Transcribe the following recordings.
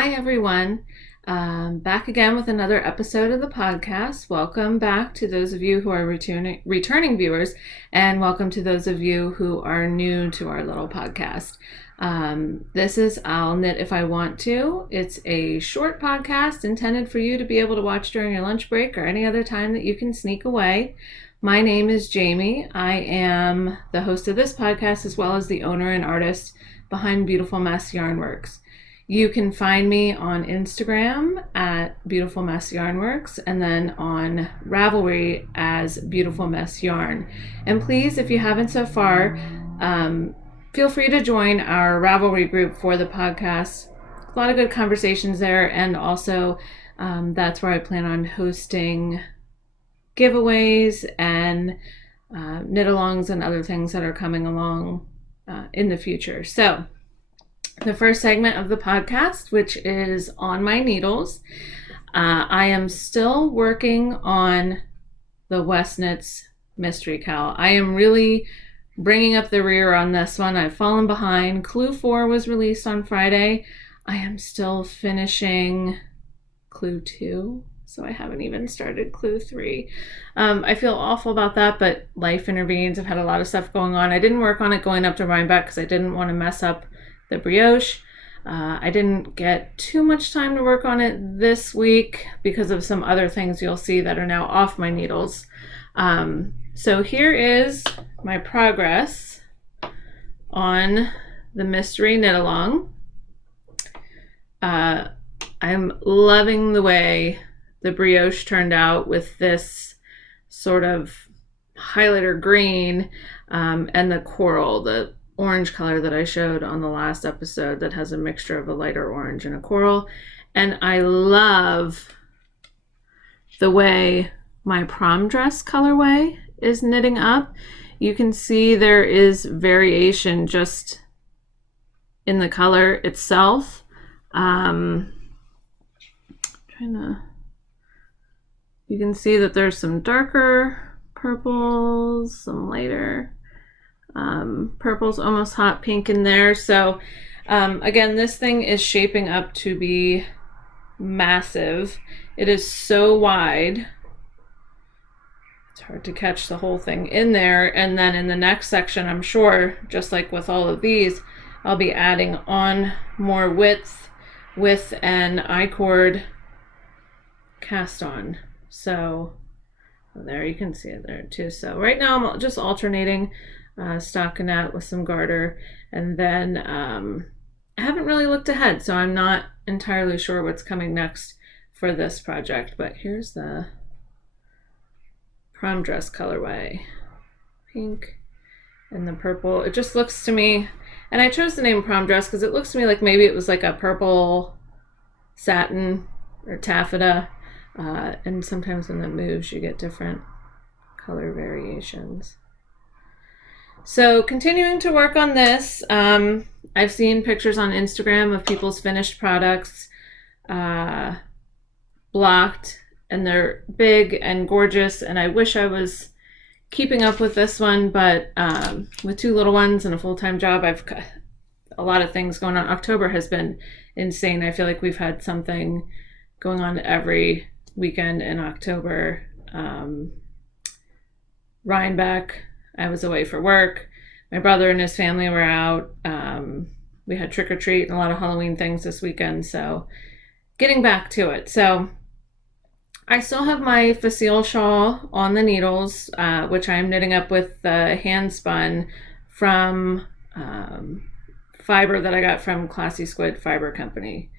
Hi, everyone. Back again with another episode of the podcast. Welcome back to those of you who are returning viewers, and welcome to those of you who are new to our little podcast. This is I'll Knit If I Want To. It's a short podcast intended for you to be able to watch during your lunch break or any other time that you can sneak away. My name is Jamie. I am the host of this podcast as well as the owner and artist behind Beautiful Mess Yarnworks. You can find me on Instagram at Beautiful Mess Yarnworks and then on Ravelry as Beautiful Mess Yarn. And please, if you haven't so far, feel free to join our Ravelry group for the podcast. A lot of good conversations there, and also that's where I plan on hosting giveaways and knit-alongs and other things that are coming along in the future. So the first segment of the podcast, which is on my needles. I am still working on the WestKnits MKAL. I am really bringing up the rear on this one. I've fallen behind. Clue 4 was released on Friday. I am still finishing Clue 2, so I haven't even started Clue 3. I feel awful about that, but life intervenes. I've had a lot of stuff going on. I didn't work on it going up to Rhinebeck because I didn't want to mess up the brioche. I didn't get too much time to work on it this week because of some other things you'll see that are now off my needles. So here is my progress on the mystery knit along. I'm loving the way the brioche turned out with this sort of highlighter green and the coral, the orange color that I showed on the last episode that has a mixture of a lighter orange and a coral. And I love the way my prom dress colorway is knitting up. You can see there is variation just in the color itself. You can see that there's some darker purples, some lighter purple's almost hot pink in there. So again, this thing is shaping up to be massive. It is so wide. It's hard to catch the whole thing in there. And then in the next section, I'm sure, just like with all of these, I'll be adding on more width with an I-cord cast on. So there, you can see it there too. So right now I'm just alternating stockinette with some garter, and then I haven't really looked ahead, so I'm not entirely sure what's coming next for this project. But here's the prom dress colorway, pink and the purple. It just looks to me, and I chose the name prom dress because it looks to me like maybe it was like a purple satin or taffeta, and sometimes when that moves you get different color variations. So continuing to work on this, I've seen pictures on Instagram of people's finished products blocked, and they're big and gorgeous, and I wish I was keeping up with this one, but with 2 little ones and a full-time job, I've got a lot of things going on. October has been insane. I feel like we've had something going on every weekend in October. Rhinebeck, I was away for work. My brother and his family were out. We had trick or treat and a lot of Halloween things this weekend. So getting back to it. So I still have my facile shawl on the needles, which I'm knitting up with the hand spun from fiber that I got from Classy Squid Fiber Company.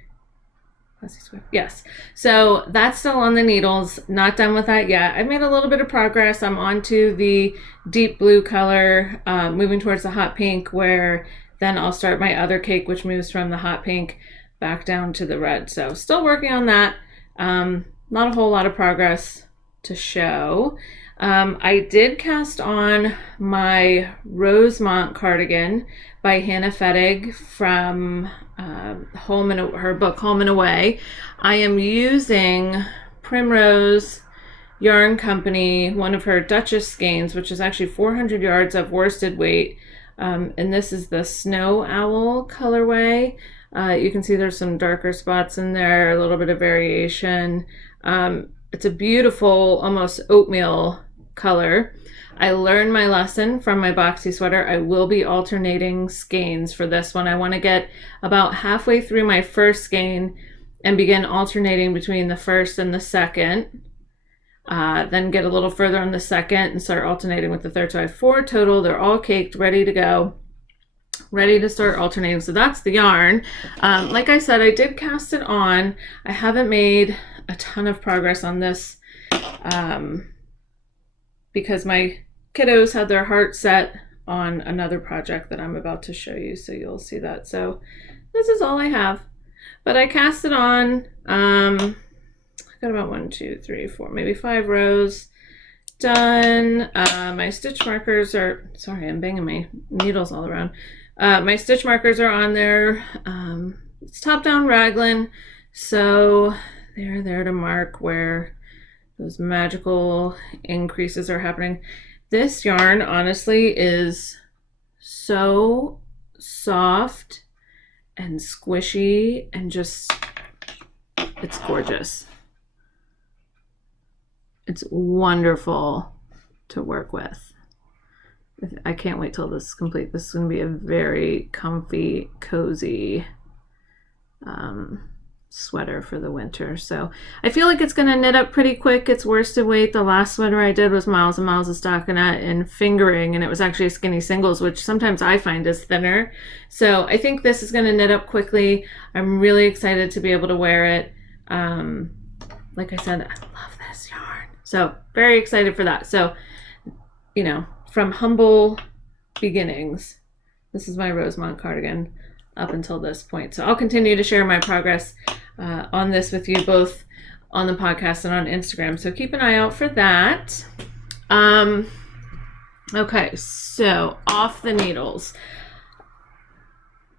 Yes. So that's still on the needles. Not done with that yet. I've made a little bit of progress. I'm on to the deep blue color, moving towards the hot pink, where then I'll start my other cake, which moves from the hot pink back down to the red. So still working on that. Not a whole lot of progress to show. I did cast on my Rosemont cardigan by Hannah Fettig from her book Home and Away. I am using Primrose Yarn Company, one of her Duchess skeins, which is actually 400 yards of worsted weight, and this is the Snow Owl colorway. You can see there's some darker spots in there, a little bit of variation. It's a beautiful, almost oatmeal color. I learned my lesson from my boxy sweater. I will be alternating skeins for this one. I want to get about halfway through my first skein and begin alternating between the first and the second. Then get a little further on the second and start alternating with the third. So I have 4 total. They're all caked, ready to go, ready to start alternating. So that's the yarn. Like I said, I did cast it on. I haven't made a ton of progress on this because my kiddos had their heart set on another project that I'm about to show you, so you'll see that. So this is all I have, but I cast it on. I got about 1, 2, 3, 4, maybe 5 rows done. My stitch markers are, sorry, I'm banging my needles all around. My stitch markers are on there. It's top down raglan, so they're there to mark where those magical increases are happening. This yarn, honestly, is so soft and squishy and just, it's gorgeous. It's wonderful to work with. I can't wait till this is complete. This is going to be a very comfy, cozy sweater for the winter. So I feel like it's going to knit up pretty quick. It's worsted weight. The last sweater I did was miles and miles of stockinette and fingering, and it was actually a skinny singles, which sometimes I find is thinner. So I think this is going to knit up quickly. I'm really excited to be able to wear it. Like I said, I love this yarn. So very excited for that. So, you know, from humble beginnings, this is my Rosemont cardigan up until this point. So I'll continue to share my progress on this with you, both on the podcast and on Instagram. So keep an eye out for that. Okay, so off the needles.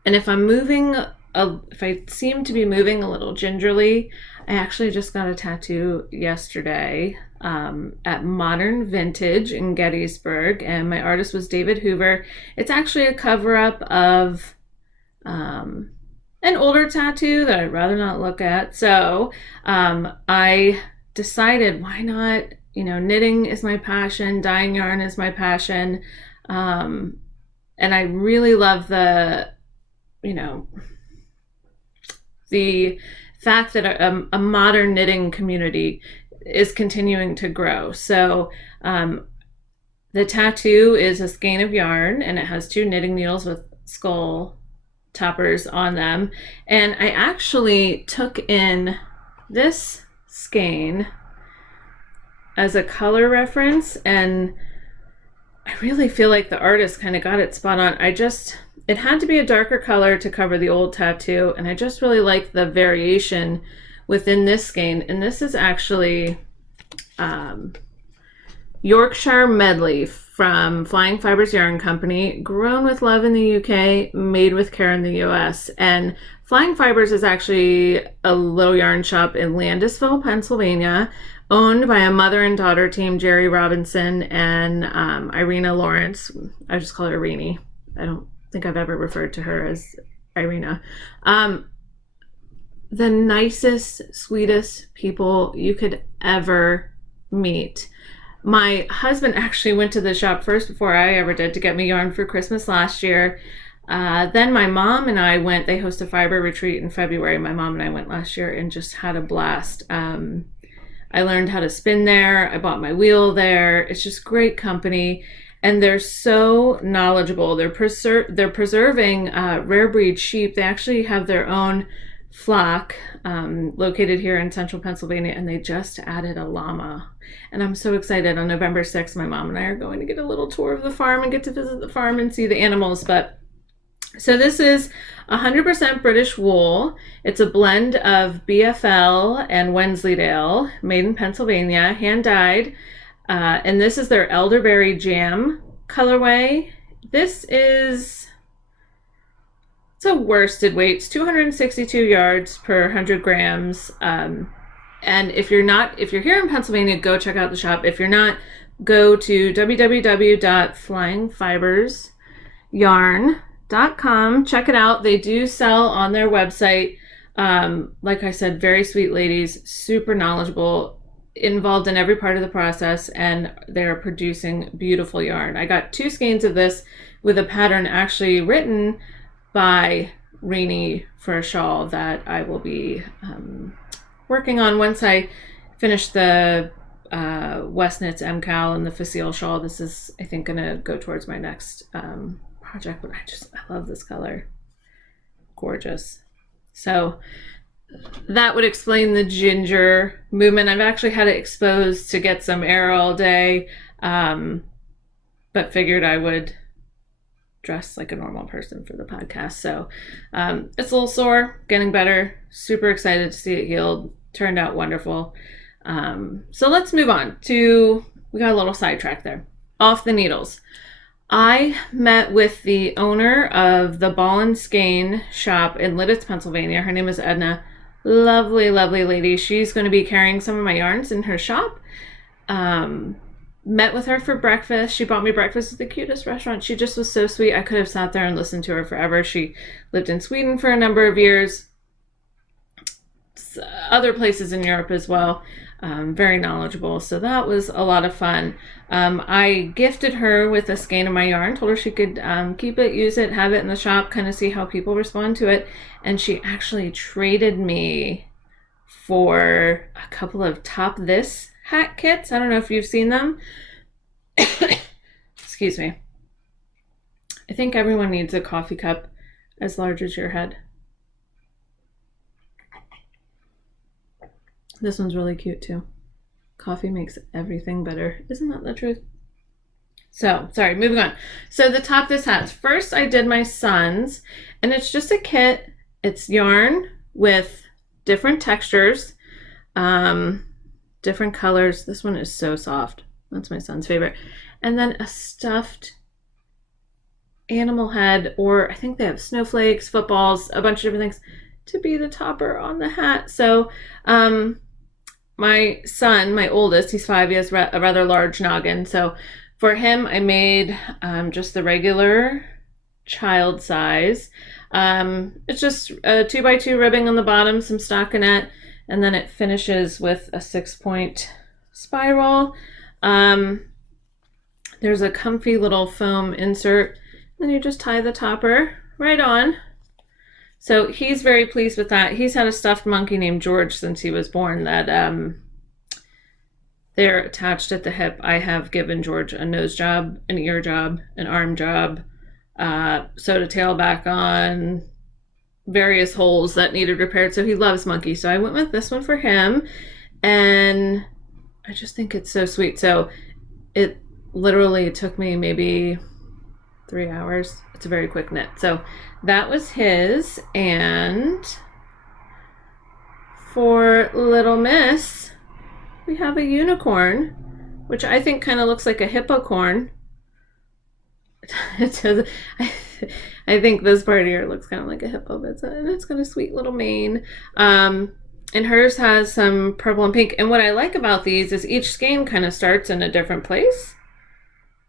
And if I'm moving, if I seem to be moving a little gingerly, I actually just got a tattoo yesterday at Modern Vintage in Gettysburg, and my artist was David Hoover. It's actually a cover-up of an older tattoo that I'd rather not look at. So I decided, why not? You know, knitting is my passion, dyeing yarn is my passion, and I really love the, you know, the fact that a modern knitting community is continuing to grow. So the tattoo is a skein of yarn, and it has 2 knitting needles with skull toppers on them. And I actually took in this skein as a color reference, and I really feel like the artist kind of got it spot on. It had to be a darker color to cover the old tattoo, and I just really like the variation within this skein. And this is actually Yorkshire Medley from Flying Fibers Yarn Company, grown with love in the UK, made with care in the US. And Flying Fibers is actually a little yarn shop in Landisville, Pennsylvania, owned by a mother and daughter team, Jerry Robinson and Irina Lawrence. I just call her Irini. I don't think I've ever referred to her as Irina. The nicest, sweetest people you could ever meet. My husband actually went to the shop first before I ever did to get me yarn for Christmas last year. Then my mom and I went. They host a fiber retreat in February. My mom and I went last year and just had a blast. I learned how to spin there. I bought my wheel there. It's just great company. And they're so knowledgeable. They're preserving rare breed sheep. They actually have their own flock located here in central Pennsylvania, and they just added a llama. And I'm so excited. On November 6th, my mom and I are going to get a little tour of the farm and get to visit the farm and see the animals. But so this is 100% British wool. It's a blend of BFL and Wensleydale, made in Pennsylvania, hand dyed. And this is their elderberry jam colorway. This is, it's a worsted weight. It's 262 yards per 100 grams. And if you're here in Pennsylvania, go check out the shop. If you're not, go to www.flyingfibersyarn.com WestKnitsMKAL.com. Check it out. They do sell on their website. Like I said, very sweet ladies, super knowledgeable, involved in every part of the process, and they're producing beautiful yarn. I got 2 skeins of this with a pattern actually written by Rainey for a shawl that I will be working on once I finish the WestKnits MKAL and the Facile shawl. This is, I think, gonna go towards my next project, but I love this color. Gorgeous. So that would explain the ginger movement. I've actually had it exposed to get some air all day, but figured I would dress like a normal person for the podcast. So it's a little sore, getting better. Super excited to see it healed. Turned out wonderful. So let's move on to, we got a little sidetrack there. Off the needles. I met with the owner of the Ball and Skein shop in Lidditz, Pennsylvania. Her name is Edna. Lovely, lovely lady. She's going to be carrying some of my yarns in her shop. Met with her for breakfast. She bought me breakfast at the cutest restaurant. She just was so sweet. I could have sat there and listened to her forever. She lived in Sweden for a number of years. Other places in Europe as well. Very knowledgeable. So that was a lot of fun. I gifted her with a skein of my yarn, told her she could keep it, use it, have it in the shop, kind of see how people respond to it. And she actually traded me for a couple of Top This hat kits. I don't know if you've seen them. Excuse me. I think everyone needs a coffee cup as large as your head. This one's really cute too. Coffee makes everything better. Isn't that the truth? So, sorry, moving on. So the Top This hats. First I did my son's, and it's just a kit. It's yarn with different textures, different colors. This one is so soft. That's my son's favorite. And then a stuffed animal head, or I think they have snowflakes, footballs, a bunch of different things to be the topper on the hat. So, my son, my oldest, he's 5, he has a rather large noggin. So for him, I made just the regular child size. It's just a 2x2 ribbing on the bottom, some stockinette, and then it finishes with a 6-point spiral. There's a comfy little foam insert, and then you just tie the topper right on. So he's very pleased with that. He's had a stuffed monkey named George since he was born that they're attached at the hip. I have given George a nose job, an ear job, an arm job, sewed a tail back on, various holes that needed repaired. So he loves monkeys. So I went with this one for him, and I just think it's so sweet. So it literally took me maybe 3 hours. It's a very quick knit. So that was his. And for Little Miss, we have a unicorn, which I think kind of looks like a hippocorn. It does. I think this part here looks kind of like a hippo, but it's got a sweet little mane. And hers has some purple and pink. And what I like about these is each skein kind of starts in a different place.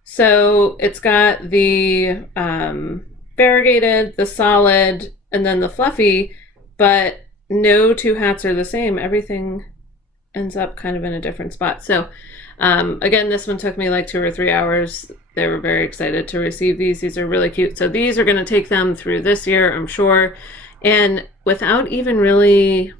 So it's got the variegated, the solid, and then the fluffy, but no 2 hats are the same. Everything ends up kind of in a different spot. So again, this one took me like 2 or 3 hours. They were very excited to receive these. These are really cute. So these are going to take them through this year, I'm sure. And without even really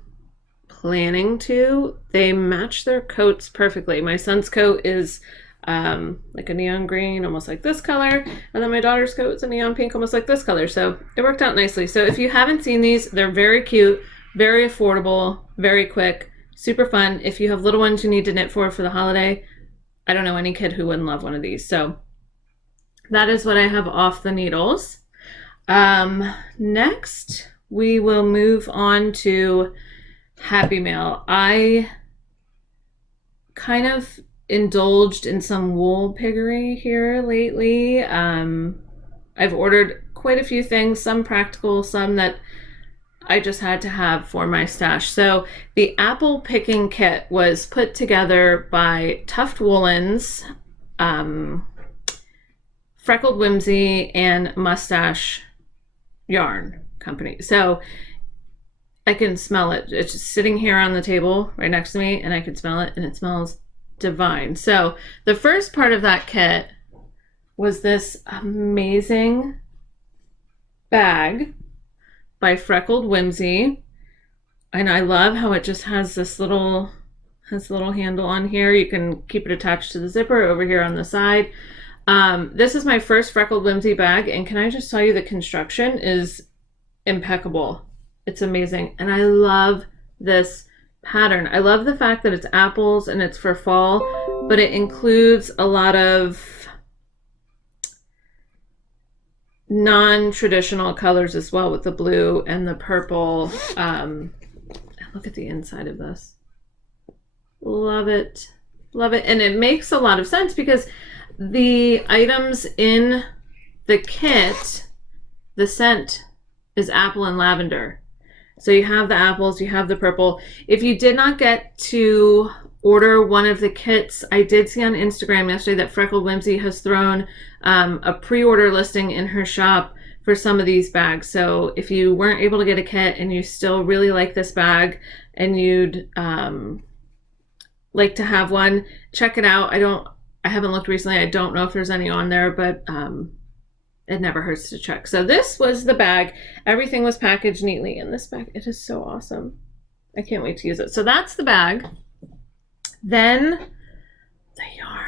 planning to, they match their coats perfectly. My son's coat is like a neon green, almost like this color, and then my daughter's coat is a neon pink, almost like this color. So it worked out nicely. So if you haven't seen these, they're very cute, very affordable, very quick, super fun. If you have little ones you need to knit for the holiday, I don't know any kid who wouldn't love one of these. So that is what I have off the needles. Next we will move on to Happy Mail. I kind of indulged in some wool piggery here lately. I've ordered quite a few things, some practical, some that I just had to have for my stash. So the apple picking kit was put together by Tuft Woolens, Freckled Whimsy, and Mustache yarn company. So I can smell it. It's just sitting here on the table right next to me, and I can smell it, and it smells divine. So the first part of that kit was this amazing bag by Freckled Whimsy. And I love how it just has this little handle on here. You can keep it attached to the zipper over here on the side. This is my first Freckled Whimsy bag, and can I just tell you, the construction is impeccable. It's amazing. And I love this pattern. I love the fact that it's apples and it's for fall, but it includes a lot of non-traditional colors as well, with the blue and the purple. Look at the inside of this. Love it. Love it. And it makes a lot of sense because the items in the kit, the scent is apple and lavender. So you have the apples, you have the purple. If you did not get to order one of the kits, I did see on Instagram yesterday that Freckled Whimsy has thrown a pre-order listing in her shop for some of these bags. So if you weren't able to get a kit and you still really like this bag and you'd like to have one, check it out. I haven't looked recently. I don't know if there's any on there, but it never hurts to check. So this was the bag. Everything was packaged neatly in this bag. It is so awesome. I can't wait to use it. So that's the bag. Then the yarn.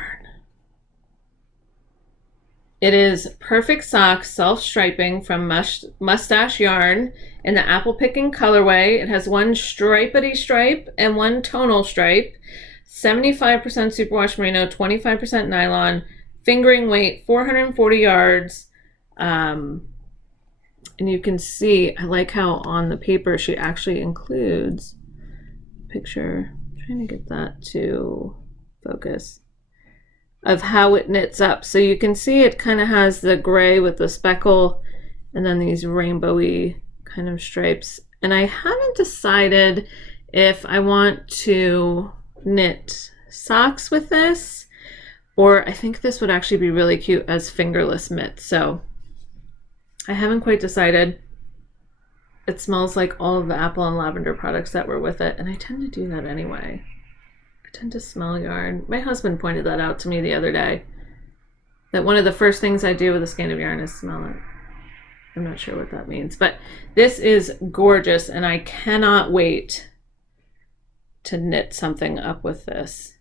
It is Perfect Socks self-striping from Mustache Yarn in the apple picking colorway. It has one stripety stripe and one tonal stripe. 75% superwash merino, 25% nylon, fingering weight, 440 yards. And you can see, I like how on the paper she actually includes a picture. I'm trying to get that to focus, of how it knits up. So you can see it kind of has the gray with the speckle and then these rainbowy kind of stripes. And I haven't decided if I want to knit socks with this, or I think this would actually be really cute as fingerless mitts. So I haven't quite decided. It smells like all of the apple and lavender products that were with it, and I tend to do that anyway. I tend to smell yarn. My husband pointed that out to me the other day, that one of the first things I do with a skein of yarn is smell it. I'm not sure what that means, but this is gorgeous, and I cannot wait to knit something up with this.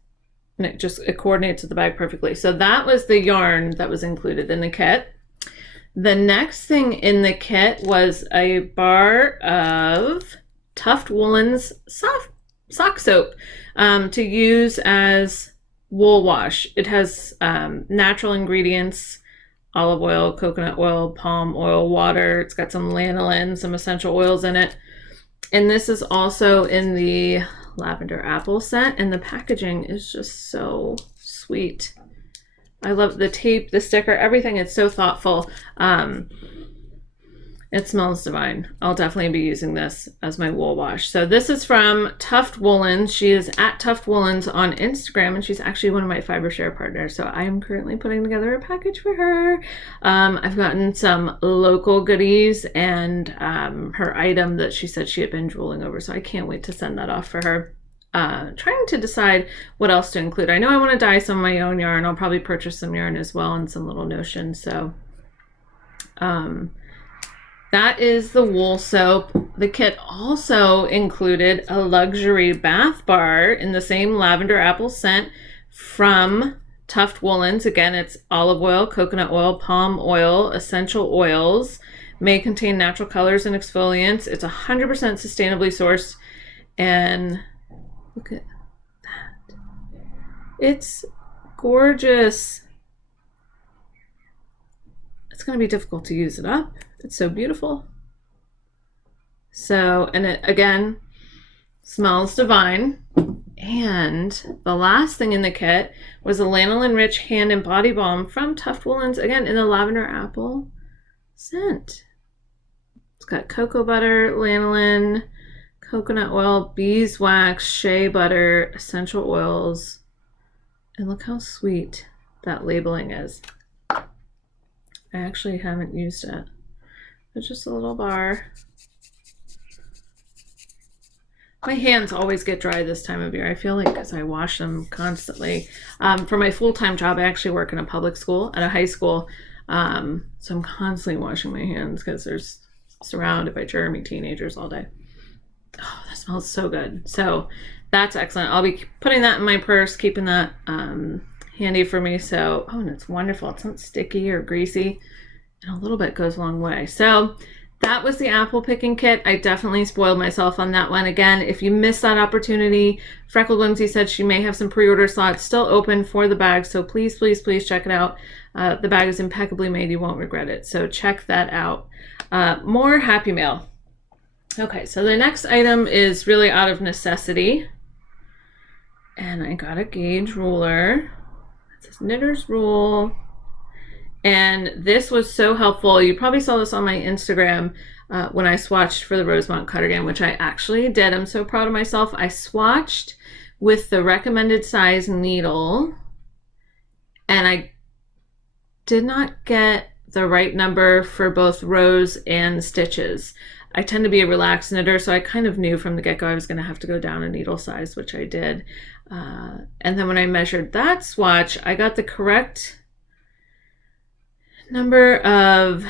And it coordinates with the bag perfectly. So that was the yarn that was included in the kit. The next thing in the kit was a bar of Tuft Woolens sock soap to use as wool wash. It has natural ingredients: olive oil, coconut oil, palm oil, water. It's got some lanolin, some essential oils in it. And this is also in the lavender apple scent, and the packaging is just so sweet. I love the tape, the sticker, everything. It's so thoughtful. It smells divine. I'll definitely be using this as my wool wash. So this is from Tuft Woolens. She is at Tuft Woolens on Instagram, and she's actually one of my fiber share partners. So I am currently putting together a package for her. I've gotten some local goodies and her item that she said she had been drooling over. So I can't wait to send that off for her. Trying to decide what else to include. I know I want to dye some of my own yarn. I'll probably purchase some yarn as well and some little notions. So that is the wool soap. The kit also included a luxury bath bar in the same lavender apple scent from Tuft Woolens. Again, it's olive oil, coconut oil, palm oil, essential oils, may contain natural colors and exfoliants. It's 100% sustainably sourced, and look at that. It's gorgeous. It's going to be difficult to use it up. It's so beautiful. So, and it again smells divine. And the last thing in the kit was a lanolin rich hand and body balm from Tuft Woolens, again in the lavender apple scent. It's got cocoa butter, lanolin, coconut oil, beeswax, shea butter, essential oils, and look how sweet that labeling is. I actually haven't used it. It's just a little bar. My hands always get dry this time of year. I feel like because I wash them constantly. For my full-time job, I actually work in a public school, at a high school. So I'm constantly washing my hands because there's surrounded by germy teenagers all day. Oh, that smells so good. So that's excellent. I'll be putting that in my purse, keeping that handy for me. So, oh, and it's wonderful. It's not sticky or greasy. And a little bit goes a long way. So that was the apple picking kit. I definitely spoiled myself on that one. Again, if you missed that opportunity, Freckled Whimsy said she may have some pre-order slots still open for the bag. So please, please, please check it out. The bag is impeccably made. You won't regret it. So check that out. More Happy Mail. Okay, so the next item is really out of necessity. And I got a gauge ruler. It says Knitter's Rule. And this was so helpful. You probably saw this on my Instagram when I swatched for the Rosemont cardigan, which I actually did. I'm so proud of myself. I swatched with the recommended size needle, and I did not get the right number for both rows and stitches. I tend to be a relaxed knitter, so I kind of knew from the get-go I was going to have to go down a needle size, which I did. And then when I measured that swatch, I got the correct number of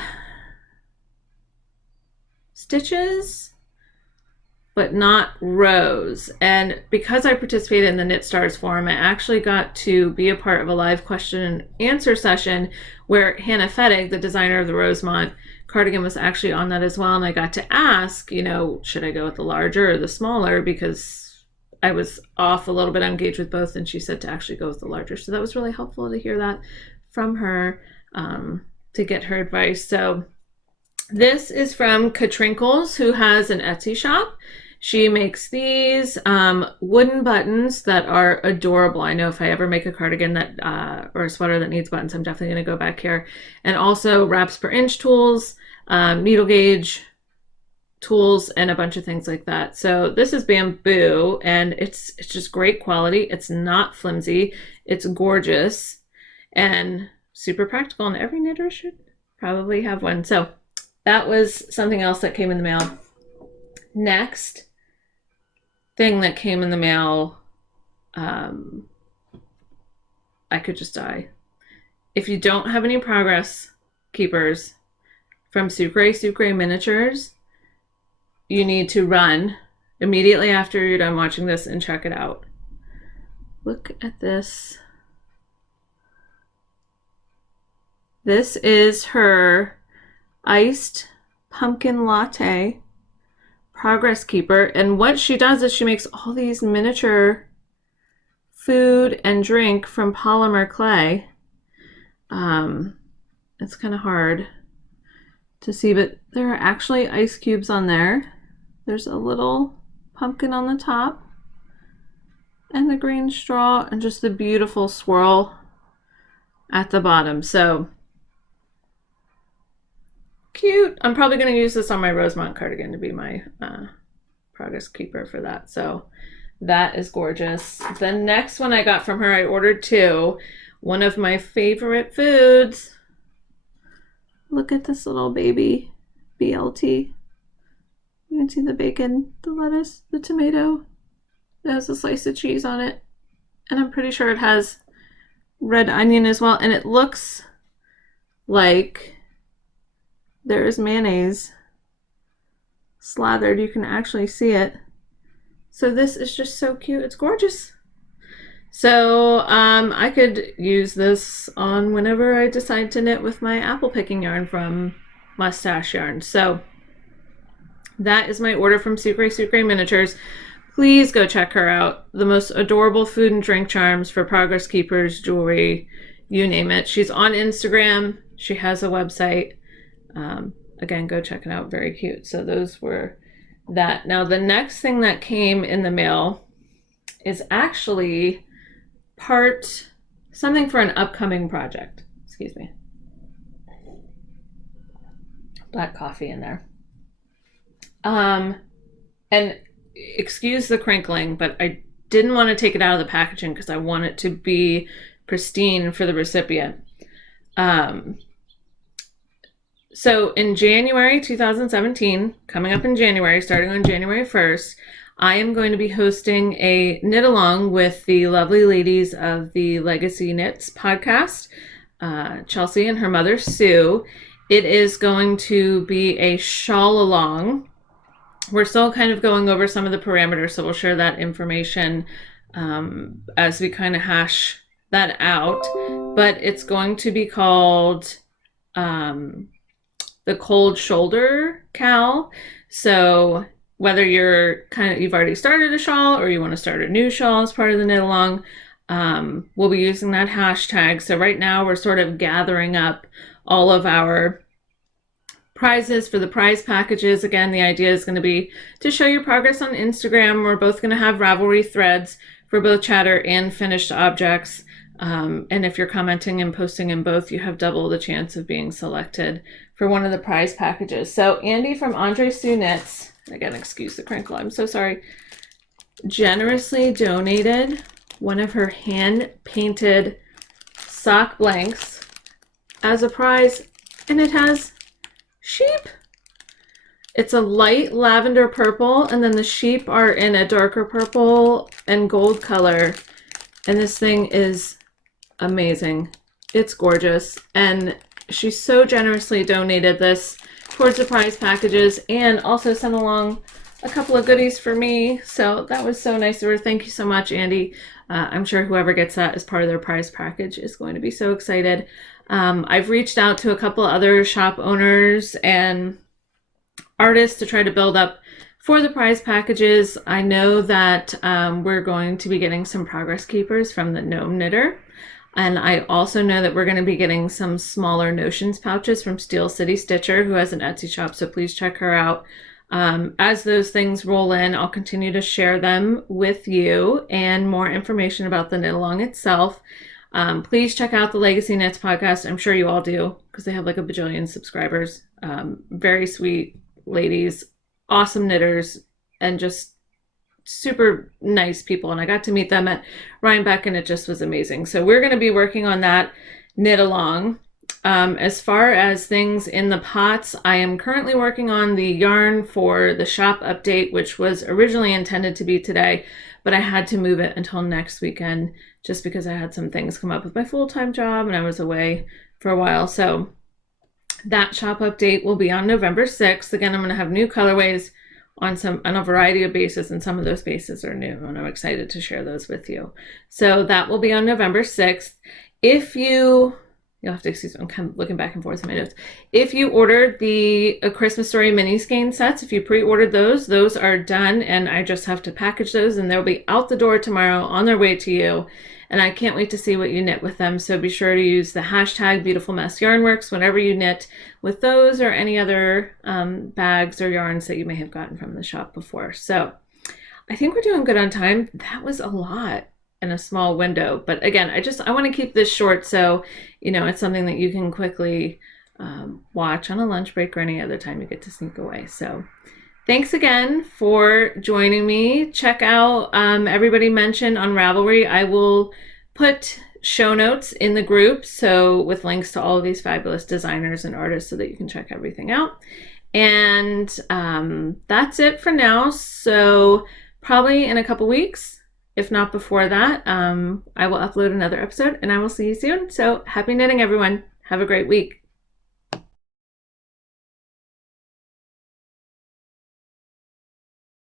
stitches, but not rows. And because I participated in the Knit Stars forum, I actually got to be a part of a live question and answer session where Hannah Fettig, the designer of the Rosemont cardigan, was actually on that as well. And I got to ask, you know, should I go with the larger or the smaller? Because I was off a little bit on gauge with both, and she said to actually go with the larger. So that was really helpful to hear that from her, to get her advice. So this is from Katrinkles, who has an Etsy shop. She makes these wooden buttons that are adorable. I know if I ever make a cardigan that or a sweater that needs buttons, I'm definitely going to go back here. And also wraps per inch tools, needle gauge tools, and a bunch of things like that. So this is bamboo, and it's just great quality. It's not flimsy. It's gorgeous and super practical, and every knitter should probably have one. So that was something else that came in the mail. Next thing that came in the mail, I could just die. If you don't have any progress keepers from Sucre Miniatures, you need to run immediately after you're done watching this and check it out. Look at this. This is her iced pumpkin latte progress keeper, and what she does is she makes all these miniature food and drink from polymer clay. It's kind of hard to see, but there are actually ice cubes on there. There's a little pumpkin on the top and the green straw and just the beautiful swirl at the bottom. So cute. I'm probably going to use this on my Rosemont cardigan to be my progress keeper for that. So that is gorgeous. The next one I got from her, I ordered two. One of my favorite foods. Look at this little baby BLT. You can see the bacon, the lettuce, the tomato. It has a slice of cheese on it. And I'm pretty sure it has red onion as well. And it looks like there is mayonnaise slathered. You can actually see it. So this is just so cute. It's gorgeous. So I could use this on whenever I decide to knit with my apple picking yarn from Mustache Yarn. So that is my order from Sucre Miniatures. Please go check her out. The most adorable food and drink charms for progress keepers, jewelry, you name it. She's on Instagram. She has a website. Again, go check it out. Very cute. So those were that. Now the next thing that came in the mail is actually something for an upcoming project. Excuse me. Black coffee in there. And excuse the crinkling, but I didn't want to take it out of the packaging because I want it to be pristine for the recipient. So in January 2017, coming up in January, starting on January 1st, I am going to be hosting a knit along with the lovely ladies of the Legacy Knits podcast, Chelsea and her mother Sue. It is going to be a shawl along. We're still kind of going over some of the parameters, so we'll share that information as we kind of hash that out. But it's going to be called the cold shoulder cal. So whether you've already started a shawl or you want to start a new shawl as part of the knit along, we'll be using that hashtag. So right now we're sort of gathering up all of our prizes for the prize packages. Again, the idea is going to be to show your progress on Instagram. We're both going to have Ravelry threads for both chatter and finished objects. And if you're commenting and posting in both, you have double the chance of being selected for one of the prize packages. So Andy from Andre Sue Knits, again, excuse the crinkle, I'm so sorry, generously donated one of her hand-painted sock blanks as a prize, and it has sheep. It's a light lavender purple, and then the sheep are in a darker purple and gold color, and this thing is amazing. It's gorgeous, and she so generously donated this towards the prize packages and also sent along a couple of goodies for me, so that was so nice of her. Thank you so much, Andy. I'm sure whoever gets that as part of their prize package is going to be so excited. I've reached out to a couple other shop owners and artists to try to build up for the prize packages. I know that we're going to be getting some progress keepers from the Gnome Knitter. And I also know that we're going to be getting some smaller Notions pouches from Steel City Stitcher, who has an Etsy shop, so please check her out. As those things roll in, I'll continue to share them with you and more information about the knit along itself. Please check out the Legacy Knits podcast. I'm sure you all do, because they have like a bajillion subscribers. Very sweet ladies, awesome knitters, and just super nice people. And I got to meet them at Rhinebeck, and it just was amazing. So we're going to be working on that knit along. As far as things in the pots, I am currently working on the yarn for the shop update, which was originally intended to be today, but I had to move it until next weekend just because I had some things come up with my full-time job and I was away for a while. So that shop update will be on November 6th. Again, I'm going to have new colorways on a variety of bases, and some of those bases are new, and I'm excited to share those with you. So that will be on November 6th. If you'll have to excuse me, I'm kind of looking back and forth in my notes. If you ordered the A Christmas Story mini skein sets, if you pre-ordered those are done, and I just have to package those, and they'll be out the door tomorrow on their way to you. And I can't wait to see what you knit with them. So be sure to use the hashtag Beautiful Mess Yarnworks whenever you knit with those or any other bags or yarns that you may have gotten from the shop before. So I think we're doing good on time. That was a lot in a small window. But again, I want to keep this short, so it's something that you can quickly watch on a lunch break or any other time you get to sneak away. So thanks again for joining me. Check out everybody mentioned on Ravelry. I will put show notes in the group, so with links to all of these fabulous designers and artists so that you can check everything out. And that's it for now. So probably in a couple weeks, if not before that, I will upload another episode, and I will see you soon. So happy knitting, everyone. Have a great week.